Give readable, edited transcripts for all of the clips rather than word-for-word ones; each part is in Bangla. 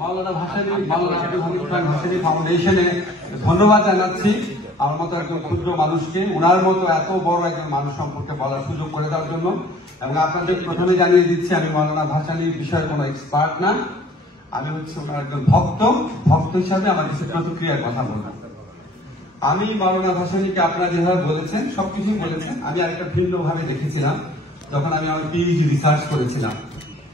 মাওলানা ভাসানী ফাউন্ডেশনে ধন্যবাদ জানাচ্ছি আমার মতো একজন ক্ষুদ্র মানুষকে ওনার মতো এত বড় একজন মানুষ সম্পর্কে বলার সুযোগ করে দেওয়ার জন্য। এবং আপনাদের প্রথমে জানিয়ে দিচ্ছি আমি মাওলানা ভাসানীর বিষয়ে কোনো এক্সপার্ট না, আমি হচ্ছে ওনার একজন ভক্ত হিসাবে আমার কিছু প্রতিক্রিয়ার কথা বললাম। আমি মাওলানা ভাসানীকে আপনারা যেভাবে বলেছেন সবকিছুই বলেছেন, আমি আরেকটা ভিন্ন ভাবে দেখেছিলাম যখন আমি আমার পিএইচডি রিসার্চ করেছিলাম।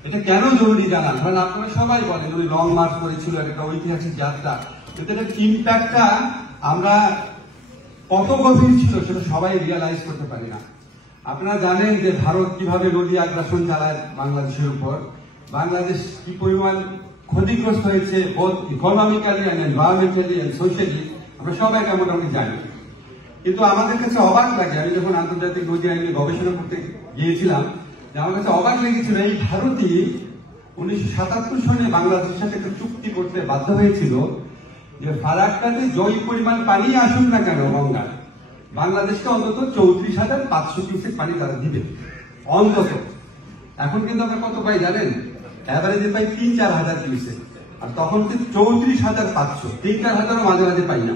এটা কেন জরুরি জানা, কারণ আপনারা সবাই বলেন উনি লং মার্চ করেছিল, একটা ঐতিহাসিক যাত্রা, কিন্তু এটার ইম্প্যাক্টটা আমরা কত গভীর ছিল সেটা সবাই রিয়ালাইজ করতে পারি না। আপনারা জানেন যে ভারত কিভাবে নদী আগ্রাসন চালায় বাংলাদেশের উপর, বাংলাদেশ কি পরিমাণ ক্ষতিগ্রস্ত হয়েছে both economically and environmentally and socially, আমরা সবাই মোটামুটি জানি। কিন্তু আমাদের কাছে অবাক লাগে, আমি যখন আন্তর্জাতিক নদী আইনে গবেষণা করতে গিয়েছিলাম, আমার কাছে অবাক লেগেছিল এই ভারতই 1977 সনে বাংলাদেশের সাথে একটা চুক্তি করতে বাধ্য হয়েছিল যে ফারাক্কাতে জয় পরিমাণ পানি আসুন না কেন গঙ্গা, বাংলাদেশকে অন্তত 34,500 কিউসেক পানি তারা দিবে অন্তত। এখন কিন্তু আমরা কত পাই জানেন, অ্যাভারেজে পাই 3-4 হাজার কিউসেক, আর তখন কিন্তু 34,500, 3-4 হাজারও মাঝে মাঝে পাই না।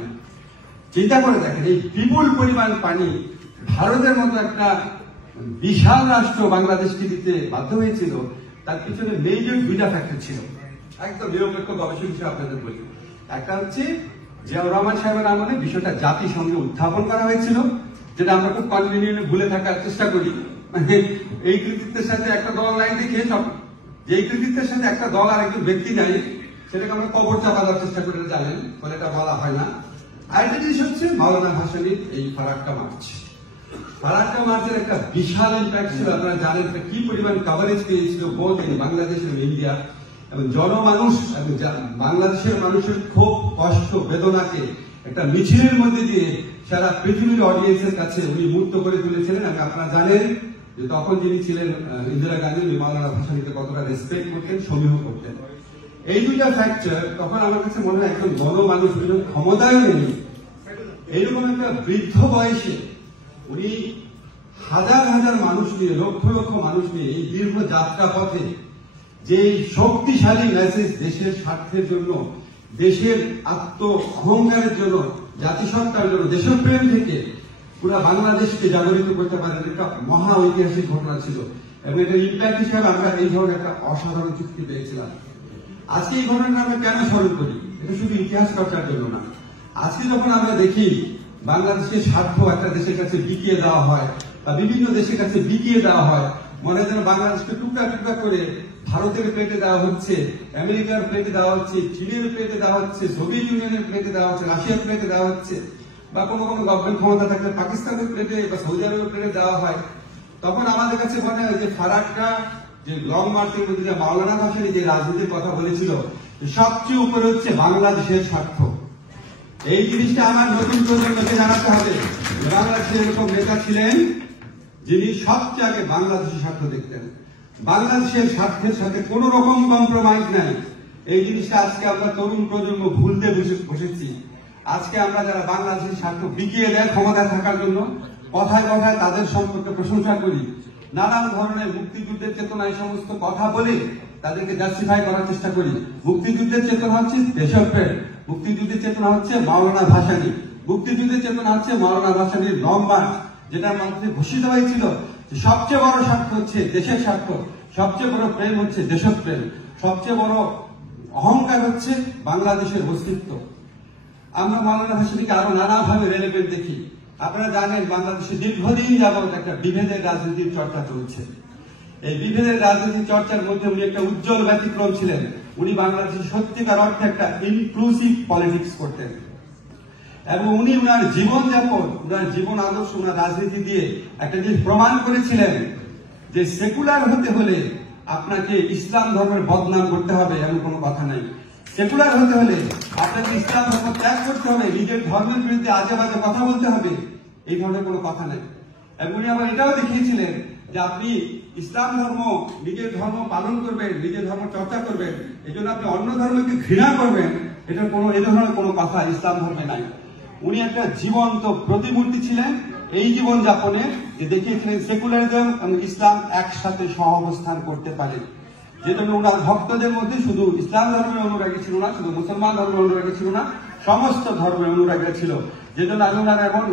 চিন্তা করে দেখেন এই বিপুল পরিমাণ পানি ভারতের মতো একটা বিশাল রাষ্ট্র বাংলাদেশকে দিতে বাধ্য হয়েছিল, তার পিছনে মেজর দুইটা ফ্যাক্টর ছিল। একদম নিরপেক্ষ গবেষক হিসেবে আপনাদের বলি, একটা হচ্ছে জিয়াউর রহমান সাহেবের আমলে বিষয়টা জাতিসংঘে উত্থাপন করা হয়েছিল, যেটা আমরা খুব কনভিনিয়েন্টলি ভুলে থাকার চেষ্টা করি। এই কৃতিত্বের সাথে একটা দল নাই দেখে সব, যে কৃতিত্বের সাথে একটা দল আর একজন ব্যক্তি নাই সেটাকে আমরা কবর চাপা দেওয়ার চেষ্টা করে জানেন, ফলে এটা বলা হয় না। আরেকটা জিনিস হচ্ছে মাওলানা ভাসানীর এই ফারাক্কা মার্চের একটা বিশাল ইম্প্যাক্ট ছিল। আপনারা জানেন কি পরিমাণ কভারেজ পেয়েছিল বোথ ইন বাংলাদেশ এবং ইন্ডিয়া, এবং জনমানুষ এবং বাংলাদেশের মানুষের ক্ষোভ কষ্ট বেদনাকে একটা মিছিলের মধ্যে দিয়ে সারা পৃথিবীর অডিয়েন্সের কাছে উনি মুক্ত করে তুলেছিলেন। এবং আপনারা জানেন যে তখন যিনি ছিলেন ইন্দিরা গান্ধী, উনি মাওলানা ভাসানীকে কতটা রেসপেক্ট করতেন, সমীহ করতেন। এই দুইটা ফ্যাক্টর তখন আমার কাছে মনে হয় একজন গণমানুষ ক্ষমতায় নেই, এইরকম একটা বৃদ্ধ বয়সে উনি হাজার হাজার মানুষ নিয়ে, লক্ষ লক্ষ মানুষ নিয়ে এই দীর্ঘ যাত্রা পথে যে শক্তিশালী মেসেজ দেশের স্বার্থের জন্য, দেশের আত্ম অহংকারের জন্য, জাতিসত্তার জন্য, দেশপ্রেম থেকে পুরা বাংলাদেশকে জাগরিত করতে পারেন, একটা মহা ঐতিহাসিক ঘটনা ছিল। এবং এটার ইম্প্যাক্ট হিসাবে আমরা এই ধরনের একটা অসাধারণ চুক্তি পেয়েছিলাম। আজকে এই ঘটনাটা আমরা কেন স্মরণ করি, এটা শুধু ইতিহাস চর্চার জন্য না। আজকে যখন আমরা দেখি বাংলাদেশের স্বার্থ একটা দেশের কাছে বিকিয়ে দেওয়া হয় বা বিভিন্ন দেশের কাছে বিকিয়ে দেওয়া হয়, মনে যেন বাংলাদেশকে টুকরা টুকরা করে ভারতের প্লেটে দেওয়া হচ্ছে, আমেরিকার প্লেটে দেওয়া হচ্ছে, চীনের প্লেটে দেওয়া হচ্ছে, সোভিয়েত ইউনিয়নের প্লেটে দেওয়া হচ্ছে, রাশিয়ার প্লেটে দেওয়া হচ্ছে, বা কোনো কোনো গভর্নমেন্ট ক্ষমতা থাকলে পাকিস্তানের প্লেটে বা সৌদি আরবের প্লেটে দেওয়া হয়, তখন আমাদের কাছে মনে হয় যে ফারাক্কা যে লং মার্চের মধ্যে যে মাওলানা ভাসানী যে রাজনীতির কথা বলেছিল, সবচেয়ে উপরে হচ্ছে বাংলাদেশের স্বার্থ। এই জিনিসটা আমার নতুন প্রজন্মকে জানাতে হবে। বাংলাদেশে এরকম নেতা ছিলেন যিনি সবচেয়ে আগে বাংলাদেশের স্বার্থ দেখতেন, বাংলাদেশের স্বার্থের সাথে কোন রকম কম্প্রোমাইজ নাই। এই জিনিসটা আজকে আমরা তরুণ প্রজন্ম ভুলতে বসেছি। আজকে আমরা যারা বাংলাদেশের স্বার্থ বিকিয়ে দেয় ক্ষমতায় থাকার জন্য, কথায় কথায় তাদের সম্পর্কে প্রশংসা করি, নানান ধরনের মুক্তিযুদ্ধের চেতনায় সমস্ত কথা বলে তাদেরকে জাস্টিফাই করার চেষ্টা করি। মুক্তিযুদ্ধের চেতনা হচ্ছে দেশপ্রেম, মুক্তিযুদ্ধের চেতনা হচ্ছে মাওলানা ভাসানী, মুক্তিযুদ্ধের চেতনা হচ্ছে মাওলানা ভাসানীর লং মার্চ, যেটার মধ্যে ঘোষিত হয়েছিল যে সবচেয়ে বড় স্বার্থ হচ্ছে দেশের স্বার্থ, সবচেয়ে বড় প্রেম হচ্ছে দেশপ্রেম, সবচেয়ে বড় অহংকার হচ্ছে বাংলাদেশের অস্তিত্ব। আমরা মাওলানা ভাসানীকে আরো নানাভাবে রেলেভেন্ট দেখি। আপনারা জানেন বাংলাদেশে দীর্ঘদিন যাবৎ একটা বিভেদের রাজনীতির চর্চা চলছে। এই বিভেদের রাজনীতি চর্চার মধ্যে উনি একটা উজ্জ্বল ব্যতিক্রম ছিলেন। উনি বাংলাদেশের সত্যিকার অর্থে একটা ইনক্লুসিভ পলিটিক্স করতেন, এবং উনি উনার জীবনযাপন, উনার জীবন আদর্শ, উনার রাজনীতি দিয়ে একটা জিনিস প্রমাণ করেছিলেন যে সেকুলার হতে হলে আপনাকে ইসলাম ধর্মের বদনাম করতে হবে এমন কোনো কথা নাই। সেকুলার হতে হলে আপনাকে ইসলাম ধর্ম ত্যাগ করতে হবে, নিজের ধর্মের বিরুদ্ধে আজে বাজে কথা বলতে হবে, এই ধরনের কোনো কথা নাই। এবং উনি আবার এটাও দেখিয়েছিলেন যে আপনি ইসলাম ধর্ম, নিজের ধর্ম পালন করবেন, নিজের ধর্ম চর্চা করবেন, এই জন্য আপনি অন্য ধর্মকে ঘৃণা করবেন, এটার কোনো এই ধরনের কোনো কথা ইসলাম ধর্মে নাই। উনি একটা জীবন্ত প্রতিমূর্তি ছিলেন এই জীবন যাপনে, যে দেখিয়েছিলেন সেকুলারিজম এবং ইসলাম একসাথে সহাবস্থান করতে পারে। যেজন্য ওনার ভক্তদের মধ্যে শুধু ইসলাম ধর্মের অনুরাগী ছিল না, শুধু মুসলমান ধর্মের অনুরাগী ছিল না, সমস্ত ধর্মের অনুরাগী ছিল। যেজন্য আমি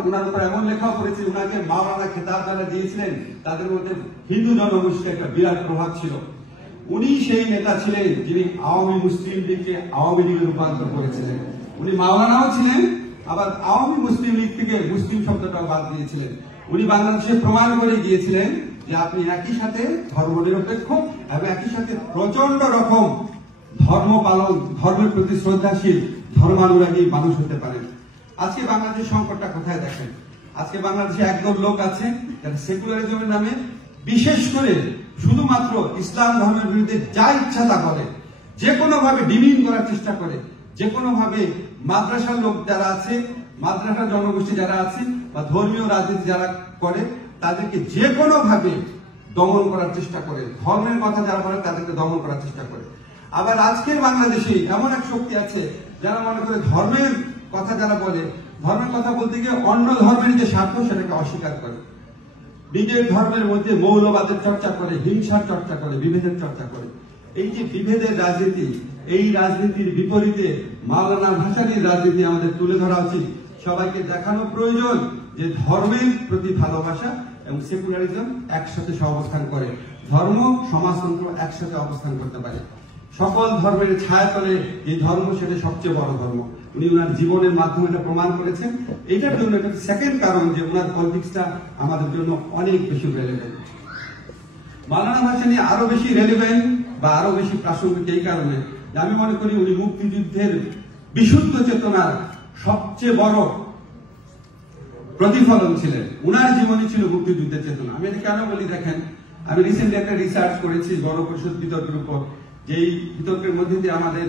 ওনার উপর এমন লেখাও করেছি, ওনাকে মাওলানা খেতাব যারা দিয়েছিলেন তাদের মধ্যে হিন্দু জনগোষ্ঠীর একটা বিরাট প্রভাব ছিল। উনি সেই নেতা ছিলেন যিনি আওয়ামী মুসলিম লীগকে আওয়ামী লীগে রূপান্তর করেছিলেন। উনি মাওলানাও ছিলেন, আবার আওয়ামী মুসলিম লীগ থেকে মুসলিম শব্দটাও বাদ দিয়েছিলেন। উনি বাংলাদেশে প্রমাণ করে গিয়েছিলেন যে আপনি একই সাথে ধর্মনিরপেক্ষ এবং একই সাথে প্রচন্ড রকম ধর্ম পালন, ধর্মের প্রতি শ্রদ্ধাশীল, ধর্মানুরাগী মানুষ হতে পারেন। আজকে বাংলাদেশের সংকটটা কোথায় দেখেন? আজকে বাংলাদেশে একদল লোক আছে যারা সেকুলারিজমের নামে বিশেষ করে শুধুমাত্র ইসলাম ধর্মের বিরুদ্ধে যা ইচ্ছা তা করে, যে কোনো ভাবে ডিমিন করার চেষ্টা করে, যে কোনো ভাবে মাদ্রাসার লোক যারা আছে, মাদ্রাসার জনগোষ্ঠী যারা আছে বা ধর্মীয় রাজনীতি যারা করে তাদেরকে যে কোনো ভাবে দমন করার চেষ্টা করে, ধর্মের কথা যারা বলে তাদেরকে দমন করার চেষ্টা করে। আবার আজকের বাংলাদেশে এমন এক শক্তি আছে যারা মনে করে ধর্মের কথা যারা বলে, ধর্মের কথা বলতে গিয়ে অন্য ধর্মের যে স্বার্থ সেটাকে অস্বীকার করে, নিজের ধর্মের মধ্যে মৌলবাদের চর্চা করে, হিংসার চর্চা করে, বিভেদের চর্চা করে। এই যে বিভেদের রাজনীতি, এই রাজনীতির বিপরীতে মাওলানা ভাসানীর রাজনীতি আমাদের তুলে ধরা উচিত। সবাইকে দেখানো প্রয়োজন যে ধর্মের প্রতি ভালোবাসা এবং সেকুলারিজম একসাথে সহাবস্থান করে, ধর্ম সমাজতন্ত্র একসাথে অবস্থান করতে পারে। সকল ধর্মের ছায়া তলে এই ধর্ম সেটা সবচেয়ে বড় ধর্ম। উনি ওনার জীবনের মাধ্যমে এটা প্রমাণ করেছেন। এটার জন্য এটা সেকেন্ড কারণ যে ওনার পলিটিক্সটা আমাদের জন্য অনেক বেশি রেলেভেন্ট। মাওলানা ভাসানী আরো বেশি রেলেভেন্ট বা আরো বেশি প্রাসঙ্গিক এই কারণে যে আমি মনে করি উনি মুক্তিযুদ্ধের বিশুদ্ধ চেতনার সবচেয়ে বড় প্রতিফলন ছিলেন। উনার জীবনী ছিল মুক্তিযুদ্ধের চেতনা। আমি এটা কেন বলি দেখেন, আমি রিসেন্টলি একটা রিসার্চ করেছি গণপরিষদ বিতর্কের উপর, যেই বিতর্কের মধ্যে দিয়ে আমাদের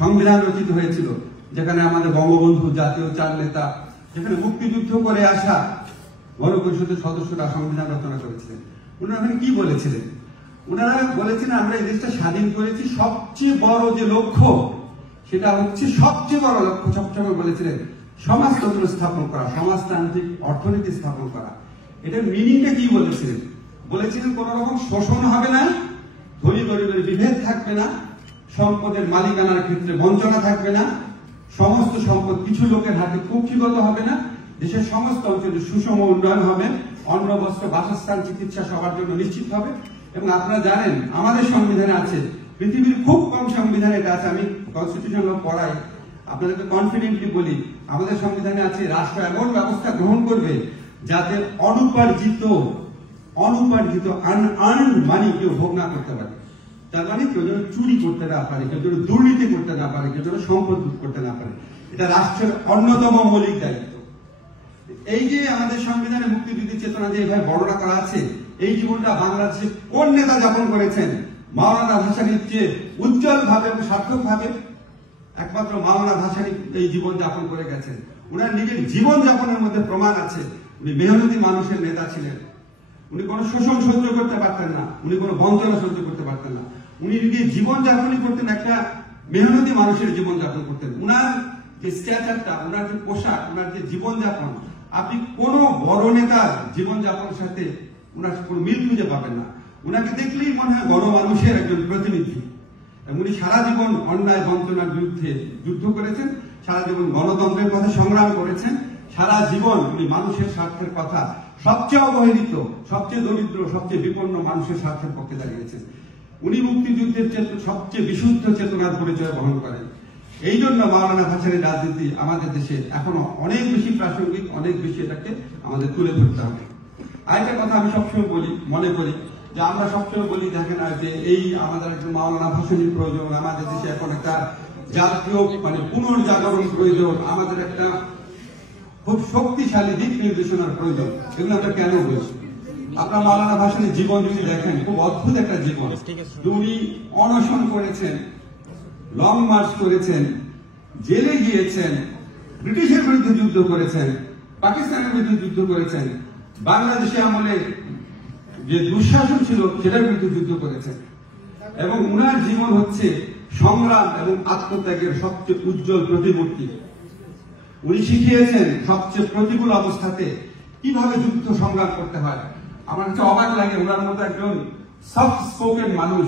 সংবিধান রচিত হয়েছিল, যেখানে আমাদের বঙ্গবন্ধু, জাতীয় চার নেতা, যেখানে মুক্তিযুদ্ধ করে আসা গণপরিষদের সদস্যরা সংবিধান রচনা করেছিলেন। ওনারা কি বলেছিলেন? ওনারা বলেছিলেন আমরা এই দেশটা স্বাধীন করেছি, সবচেয়ে বড় যে লক্ষ্য সেটা হচ্ছে, সবচেয়ে বড় লক্ষ্য সবসময় বলেছিলেন সমাজতন্ত্র স্থাপন করা, সমাজতান্ত্রিক অর্থনীতি স্থাপন করা। এটার মিনিংটা কি বলেছিলেন? বলেছিলেন কোন রকম শোষণ হবে না, ধনী গরিবের বিভেদ থাকবে না, সম্পদের মালিকানার ক্ষেত্রে বঞ্চনা থাকবে না, সমস্ত সম্পদ কিছু লোকের হাতে কুক্ষিগত হবে না, দেশের সমস্ত অঞ্চলে সুষম উন্নয়ন হবে, অন্ন বস্ত্র বাসস্থান চিকিৎসা সবার জন্য নিশ্চিত হবে। এবং আপনারা জানেন আমাদের সংবিধানে আছে, পৃথিবীর খুব কম সংবিধানে এটা আছে, আমি কনস্টিটিউশন ল পড়াই, আপনাদেরকে কনফিডেন্টলি বলি আমাদের সংবিধানে আছে রাষ্ট্র এমন ব্যবস্থা গ্রহণ করবে যাতে অনুপার্জিত আনআর্নড মানি কেউ ভোগ না করতে পারে। তার মানে কেউ যেন চুরি করতে না পারে, কেউ যেন দুর্নীতি করতে না পারে, কেউ যেন সম্পদ লুট করতে না পারে। এটা রাষ্ট্রের অন্যতম মৌলিক দায়িত্ব। এই যে আমাদের সংবিধানে মুক্তিযুদ্ধের চেতনা যে এভাবে বর্ণনা করা আছে, এই জীবনটা বাংলাদেশে কোন নেতা যাপন করেছেন? মাওলানা ভাসানীর চেয়ে উজ্জ্বল ভাবে এবং সার্থক ভাবে একমাত্র মাওলানা ভাসানী এই জীবন যাপন করে গেছেন। উনার নিজের জীবন যাপনের মধ্যে প্রমাণ আছে উনি মেহনতি মানুষের নেতা ছিলেন। উনি কোনো শোষণ সহ্য করতে পারতেন না, উনি কোনো বঞ্চনা সহ্য করতে পারতেন না। উনি নিজের জীবন যাপনই করতেন, একটা মেহনতি মানুষের জীবন যাপন করতেন। উনার যে স্ট্যাচারটা, উনার যে পোশাক, উনার যে জীবন যাপন, আপনি কোন বড় নেতার জীবন যাপনের সাথে উনার কোনো মিল খুঁজে পাবেন না। উনাকে দেখলেই মনে হয় গণমানুষের একজন প্রতিনিধি। এবং উনি সারা জীবন অন্যায় বঞ্চনার বিরুদ্ধে যুদ্ধ করেছেন, সারা জীবন গণতন্ত্রের পথে সংগ্রাম করেছেন, সারা জীবন উনি মানুষের স্বার্থের কথা, সবচেয়ে অবহেলিত, সবচেয়ে দরিদ্র, সবচেয়ে বিপন্ন মানুষের স্বার্থের পক্ষে দাঁড়িয়েছেন। উনি মুক্তিযুদ্ধের সবচেয়ে বিশুদ্ধ চেতনার পরিচয় বহন করেন। এই জন্য মাওলানা ভাসানীর রাজনীতি আমাদের দেশে এখনো অনেক বেশি প্রাসঙ্গিক, অনেক বেশি এটাকে আমাদের তুলে ধরতে হবে। আরেকটা কথা আমি সবসময় বলি, মনে করি যে আমরা সবসময় বলি দেখেন যে এই আমাদের একজন মাওলানা ভাসানীর প্রয়োজন, আমাদের দেশে এখন একটা জাতীয় পুনর্জাগরণ প্রয়োজন, আমাদের একটা খুব শক্তিশালী দিক নির্দেশনার প্রয়োজন। এগুলো আমরা কেন বলছি? আপনার মাওলানা ভাসানীর জীবন যদি দেখেন, খুব অদ্ভুত একটা জীবন। উনি অনশন করেছেন, লং মার্চ করেছেন, জেলে গিয়েছেন, ব্রিটিশের বিরুদ্ধে যুদ্ধ করেছেন, পাকিস্তানের বিরুদ্ধে যুদ্ধ করেছেন, বাংলাদেশে আমলে যে দুঃশাসন ছিল সেটার বিরুদ্ধে যুদ্ধ করেছেন। এবং উনার জীবন হচ্ছে সংগ্রাম এবং আত্মত্যাগের সবচেয়ে উজ্জ্বল প্রতিমূর্তি। উনি শিখিয়েছেন সবচেয়ে প্রতিকূল অবস্থাতে কিভাবে যুদ্ধ সংগ্রাম করতে হয়। আমার কাছে অবাক লাগে, ওনার মতো একজন সফট স্পোকেন মানুষ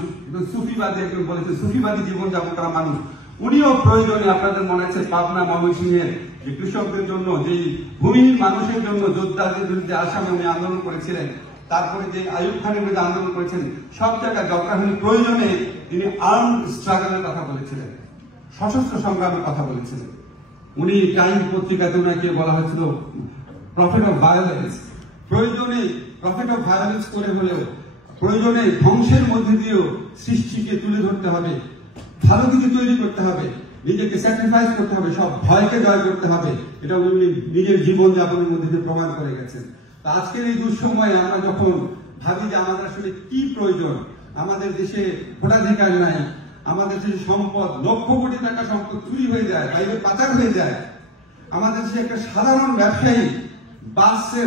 সুফিবাদী একজন বলেছে, সুফিবাদী জীবনযাপন করা মানুষ, উনিও প্রয়োজনে আপনাদের মনে আছে পাবনা ময়মনসিংহের যে কৃষকদের জন্য, যে ভূমিহীন মানুষের জন্য যোদ্ধাদের বিরুদ্ধে আসামে উনি আন্দোলন করেছিলেন, তারপরে যে আইয়ুব খানের বিরুদ্ধে আন্দোলন করেছেন, সব জায়গায় দরকার হলে প্রয়োজনে তিনি আর্ম স্ট্রাগলের কথা বলেছিলেন, সশস্ত্র সংগ্রামের কথা বলেছিলেন। উনি টাইম পত্রিকাতে ওনাকে বলা হয়েছিল প্রফেট অফ ভায়োলেন্স। প্রয়োজনে প্রফেট অফ ভায়োলেন্স করে হলেও, প্রয়োজনে ধ্বংসের মধ্যে দিয়েও সৃষ্টিকে তুলে ধরতে হবে, ভালো কিছু তৈরি করতে হবে, নিজেকে স্যাক্রিফাইস করতে হবে, সব ভয়কে জয় করতে হবে। এটা উনি নিজের জীবন যাপনের মধ্যে দিয়ে প্রমাণ করে গেছেন। তা আজকের এই দুঃসময়ে আমরা যখন ভাবি যে আমাদের আসলে কি প্রয়োজন, আমাদের দেশে ভোটাধিকার নাই, আমাদের দেশে সম্পদ লক্ষ কোটি টাকা সম্পদ চুরি হয়ে যায়, বাইরে পাচার হয়ে যায়, আমাদের দেশে একটা সাধারণ ব্যবসায়ী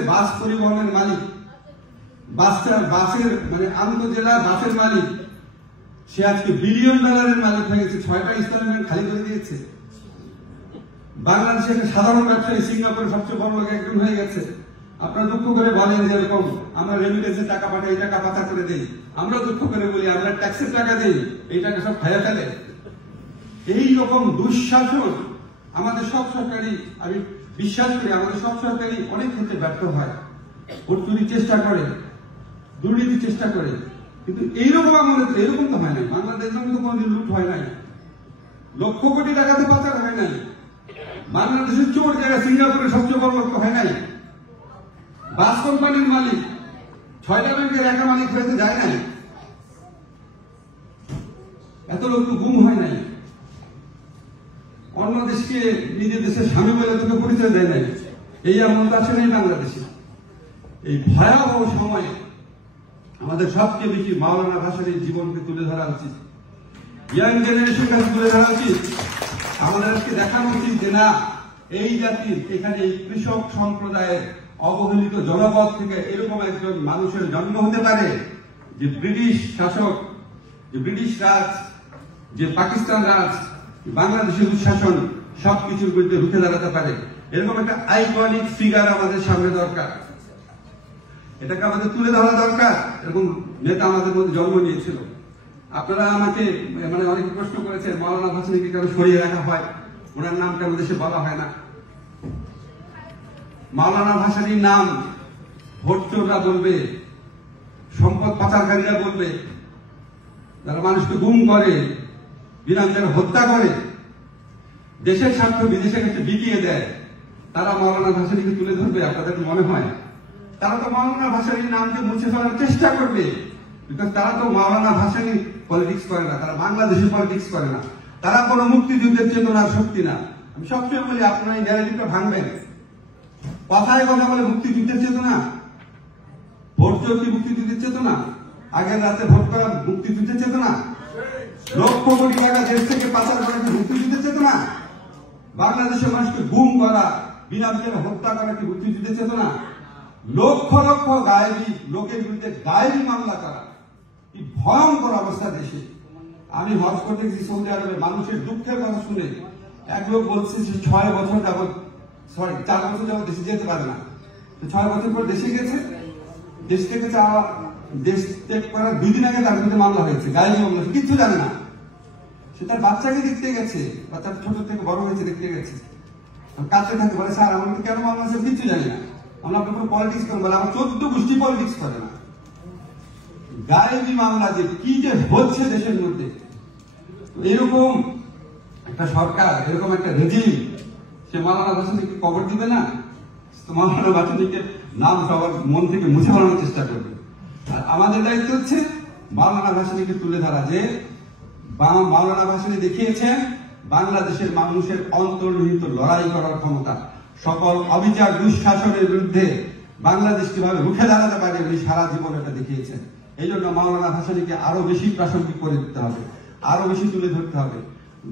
বাস পরিবহনের মালিক, বাসের মানে আন্তঃজেলা বাসের মালিক, সে আজকে $1 বিলিয়ন মালিক হয়ে গেছে, 6টা ইনস্টলমেন্ট খালি করে দিয়েছে। বাংলাদেশে একটা সাধারণ ব্যবসায়ী সিঙ্গাপুরের সবচেয়ে বড় লোক একজন হয়ে গেছে। আপনারা দুঃখ করে বলেন যে এরকম আমরা রেমিটেন্সের টাকা পাঠাই, এই টাকা পাচার করে দেই, আমরা দুঃখ করে বলি আমরা ট্যাক্সের টাকা দিই, এই টাকা সব খাইয়া ফেলে। এই রকম দুঃশাসন আমাদের সব সরকারি, আমি বিশ্বাস করি আমাদের সব সরকারি অনেক ক্ষেত্রে ব্যর্থ হয়, ভোট চুরির চেষ্টা করে, দুর্নীতির চেষ্টা করে, কিন্তু এইরকম আমাদের এরকম তো হয় নাই। বাংলাদেশ তো কোনোদিন লুট হয় নাই, লক্ষ কোটি টাকাতে পাচার হয় নাই, বাংলাদেশের চোর যারা সিঙ্গাপুরের সবচেয়ে বড় লোক হয় নাই, বাস কোম্পানির মালিক 6টা ব্যাংকের একা মালিক হয়েছে যায় নাই, এত লোক তো গুম হয় নাই, অন্য দেশকে নিজের দেশের স্বামী বলে তোকে পরিচয় দেয় নাই। এই এমন আছে নেই বাংলাদেশে। এই ভয়াবহ সময়ে আমাদের সবচেয়ে বেশি মাওলানা ভাসানীর জীবনকে তুলে ধরা উচিত, ইয়াং জেনারেশন কাছে তুলে ধরা উচিত। আমাদের আজকে দেখানো উচিত যে না, এই জাতির এখানে এই কৃষক সম্প্রদায়ের অবহেলিত জনপদ থেকে এরকম একজন মানুষের জন্ম হতে পারে, যে ব্রিটিশ শাসক, যে ব্রিটিশ রাজ, যে পাকিস্তান রাজ, বাংলাদেশের দুঃশাসন সবকিছুর বিরুদ্ধে রুখে দাঁড়াতে পারে। এরকম একটা আইকনিক ফিগার আমাদের সামনে দরকার, এটাকে আমাদের তুলে ধরা দরকার। এরকম নেতা আমাদের মধ্যে জন্ম নিয়েছিল। আপনারা আমাকে মানে অনেকে প্রশ্ন করেছেন মাওলানা ভাসানীকে কেন সরিয়ে রাখা হয়, ওনার নাম কেন দেশে বলা হয় না। মাওলানা ভাসানীর নাম ভোট চোররা বলবে, সম্পদ পাচারকারীরা বলবে, যারা মানুষকে গুম করে, বিনাম যারা হত্যা করে, দেশের স্বার্থ বিদেশের কাছে বিকিয়ে দেয়, তারা মাওলানা ভাসানীকে তুলে ধরবে। আপনাদের মনে হয় তারা তো মাওলানা ভাসানীর নামকে মুছে ফেলার চেষ্টা করবে, বিকজ তারা তো মাওলানা ভাসানী পলিটিক্স করে না, তারা বাংলাদেশি পলিটিক্স করে না, তারা কোনো মুক্তিযুদ্ধের চেতনার শক্তি না। আমি সবসময় বলি আপনারা এই ন্যারেটিভটা ভাঙবেন। কথায় কথা বলে মুক্তিযুদ্ধের চেতনা, ভোট চোর কি মুক্তিযুদ্ধের চেতনা? আগের রাতে ভোট করা মুক্তিযুদ্ধের চেতনা? লক্ষ কোটি টাকা দেশ থেকে পাচার করা কি মুক্তিযুদ্ধের চেতনা? বাংলাদেশের মানুষকে গুম করা, বিনা বিচারে হত্যা করা কি মুক্তিযুদ্ধের চেতনা? লক্ষ লক্ষ গায়েবী লোকের বিরুদ্ধে গায়েবী মামলা করা, কি ভয়ঙ্কর অবস্থা দেশে। আমি হজ করতে গেছি সৌদি আরবে, মানুষের দুঃখের কথা শুনে এক লোক বলছে সে 4 বছর যাবৎ দেশে যেতে পারে না। 6 বছর পর দেশে গেছে, দেশ থেকে দেশ ত্যাগ করার 2 দিন আগে তার বিরুদ্ধে মামলা হয়েছে, গায়েবী মামলা, কিচ্ছু জানে না। সে তার বাচ্চাকে দেখতে গেছে, বাচ্চা ছোট থেকে বড় হয়েছে দেখতে গেছে, কাছে থাকে, বলে স্যার আমার কেন মামলা আছে কিচ্ছু জানি না, আমরা আপনার কোনো পলিটিক্স করেন, বলে আমার 14 গোষ্ঠী পলিটিক্স করে না। গায়েবী মামলা যে কি যে হচ্ছে দেশের মধ্যে, এরকম একটা সরকার, এরকম একটা রেজিম, সে মাওলানা ভাসানীকে কবর দিবে না, মাওলানা ভাসানীকে নাম সবার মন থেকে মুছে ফেলানোর চেষ্টা করবে। আর আমাদের দায়িত্ব হচ্ছে মাওলানা ভাসানীকে তুলে ধরা, যে মাওলানা ভাসানী দেখিয়েছেন বাংলাদেশের মানুষের অন্তর্নিহিত লড়াই করার ক্ষমতা, সকল অবিচার দুঃশাসনের বিরুদ্ধে বাংলাদেশ কিভাবে রুখে দাঁড়াতে পারে উনি সারা জীবন এটা দেখিয়েছেন। এই জন্য মাওলানা ভাসানীকে আরো বেশি প্রাসঙ্গিক করে দিতে হবে, আরো বেশি তুলে ধরতে হবে।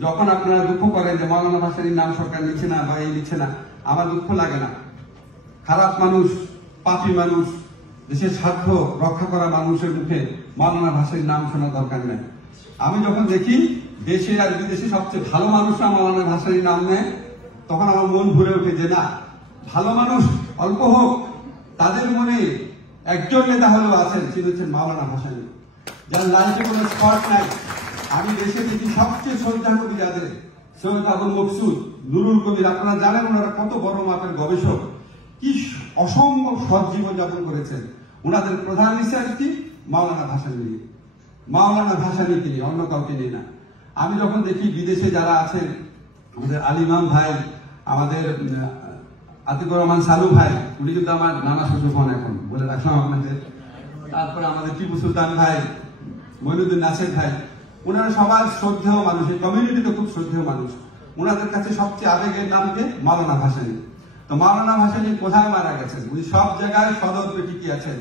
যখন আপনারা দুঃখ করেন যে মাওলানা ভাসানীর নাম সরকার নিচ্ছে না বা এই নিচ্ছে না, আমার দুঃখ লাগে না। খারাপ মানুষ, পাপী মানুষ, দেশের স্বার্থ রক্ষা করা মানুষের মুখে মাওলানা ভাসানীর নাম শোনা দরকার নেই। আমি যখন দেখি দেশে আর বিদেশে সবচেয়ে ভালো মানুষরা মাওলানা ভাসানীর নাম নেয়, তখন আমার মন ভরে ওঠে যে না, ভালো মানুষ অল্প হোক, তাদের মনে একজন নেতা হলেও আছেন, তিনি হচ্ছেন মাওলানা ভাসানী। যার লাইফে কোনো স্পট নাই। আমি দেশে দেখি সবচেয়ে শ্রদ্ধা কবি যাদের, সৈয়দ আবুল মকসুদ, নুরুল কবির, আপনারা জানেন ওনারা কত বড় মাপের গবেষক, কি অসম্ভব সৎ জীবন যাপন করেছেন। ওনাদের প্রধান রিসার্চ কি? মাওলানা ভাসানী নিয়ে, মাওলানা ভাসানীকে নিয়ে, অন্য কাউকে নিয়ে না। আমি যখন দেখি বিদেশে যারা আছেন, আমাদের আলিমাম ভাই, আমাদের আতিকুর রহমান সালু ভাই, উনি কিন্তু আমার নানা শ্বশুর হন এখন, বলে রাখলাম আপনাদের। তারপরে আমাদের টিপু সুলতান ভাই, মইনুদ্দিন নাসির ভাই, ওনারা সবার শ্রদ্ধেয় মানুষ, এই কমিউনিটিতে খুব শ্রদ্ধেয় মানুষ। ওনাদের কাছে সবচেয়ে আবেগের নাম কে? মাওলানা ভাসানী। তো মাওলানা ভাসানী কোথায় মারা গেছেন? উনি সব জায়গায় সদর্পে টিকে আছেন।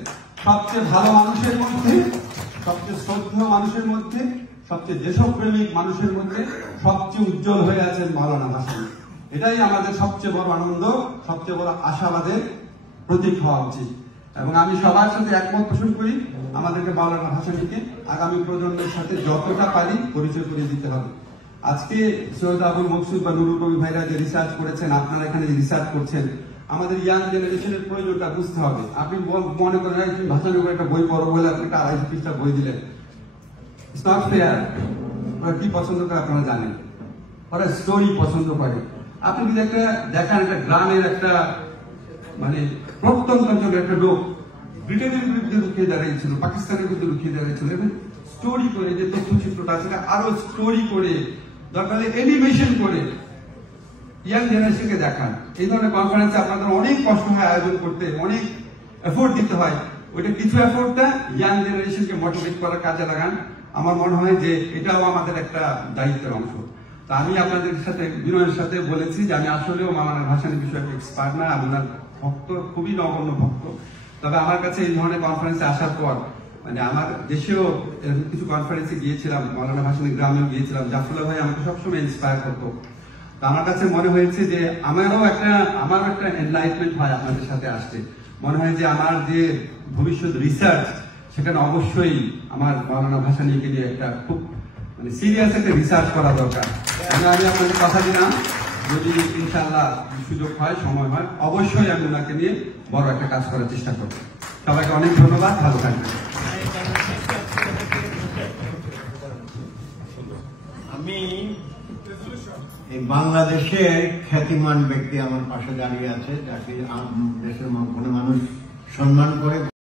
সবচেয়ে ভালো মানুষের মধ্যে, সবচেয়ে শ্রদ্ধেয় মানুষের মধ্যে, সবচেয়ে দেশপ্রেমিক মানুষের মধ্যে সবচেয়ে উজ্জ্বল হয়ে আছেন মাওলানা ভাসানী। এটাই আমাদের সবচেয়ে বড় আনন্দ, সবচেয়ে বড় আশাবাদের প্রতীক হওয়া উচিত। এবং আমি সবার সাথে একমত পোষণ করি, আমাদেরকে মাওলানা ভাসানীকে আগামী প্রজন্মের সাথে যতটা পারি পরিচয় করিয়ে দিতে হবে। আজকে সৈয়দ আবুল মকসুদ বা নুরুল কবি ভাইরা যে রিসার্চ করেছেন, আপনারা এখানে রিসার্চ করছেন, আমাদের ইয়াং জেনারেশনের প্রয়োজনটা বুঝতে হবে। আপনি মনে করেন তুমি ভাসানীর উপর একটা বই পড়ো বলে আপনি একটা 250 পৃষ্ঠা বই দিলেন, ইটস নট ফেয়ার। ওরা কি পছন্দ করে আপনারা জানেন, ওরা স্টোরি পছন্দ করে। আপনি যদি একটা দেখেন, একটা গ্রামের একটা মানে প্রত্যন্ত অঞ্চলের একটা লোক ব্রিটেনের বিরুদ্ধে রুখিয়ে দাঁড়িয়েছিল, পাকিস্তানের বিরুদ্ধে রুখিয়ে দাঁড়িয়েছিল, এবং স্টোরি করে যে তথ্যচিত্রটা সেটা আরো স্টোরি করে, দরকার অ্যানিমেশন করে ইয়াং জেনারেশনকে দেখান। এই ধরনের কনফারেন্সে আপনাদের অনেক কষ্ট হয় আয়োজন করতে, অনেক এফোর্ট দিতে হয়। ওইটা কিছু এফোর্টটা ইয়াং জেনারেশনকে মোটিভেট করার কাজে লাগান। আমার মনে হয় যে এটাও আমাদের একটা দায়িত্বের অংশ। তো আমি আপনাদের সাথে বিনয়ের সাথে বলেছি যে আমি আসলেও মাওলানা ভাসানী বিষয়ে এক্সপার্ট না, আপনার ভক্ত, খুবই নগণ্য ভক্ত। তবে আমার কাছে এই ধরনের কনফারেন্সে আসার পর, মানে আমার দেশেও কিছু কনফারেন্সে গিয়েছিলাম, মাওলানা ভাসানী গ্রামেও গিয়েছিলাম, জাফরুল্লাহ ভাই আমাকে সবসময় ইন্সপায়ার করতো। তো আমার কাছে মনে হয়েছে যে আমারও একটা এনলাইটমেন্ট হয় আপনাদের সাথে আসছে। মনে হয় যে আমার যে ভবিষ্যৎ রিসার্চ, সেখানে অবশ্যই আমার মাওলানা ভাসানীকে নিয়ে একটা খুব মানে সিরিয়াস একটা রিসার্চ করা দরকার। আমি আপনাদের কথা দিলাম, যদি ইনশাআল্লাহ সুযোগ হয়, সময় হয়, অবশ্যই আমি ওনাকে নিয়ে বড় একটা কাজ করার চেষ্টা করব। সবাইকে অনেক ধন্যবাদ, ভালো থাকবেন। আমি এই বাংলাদেশের খ্যাতিমান ব্যক্তি আমার পাশে দাঁড়িয়ে আছে, যাকে দেশের মানুষ সম্মান করে।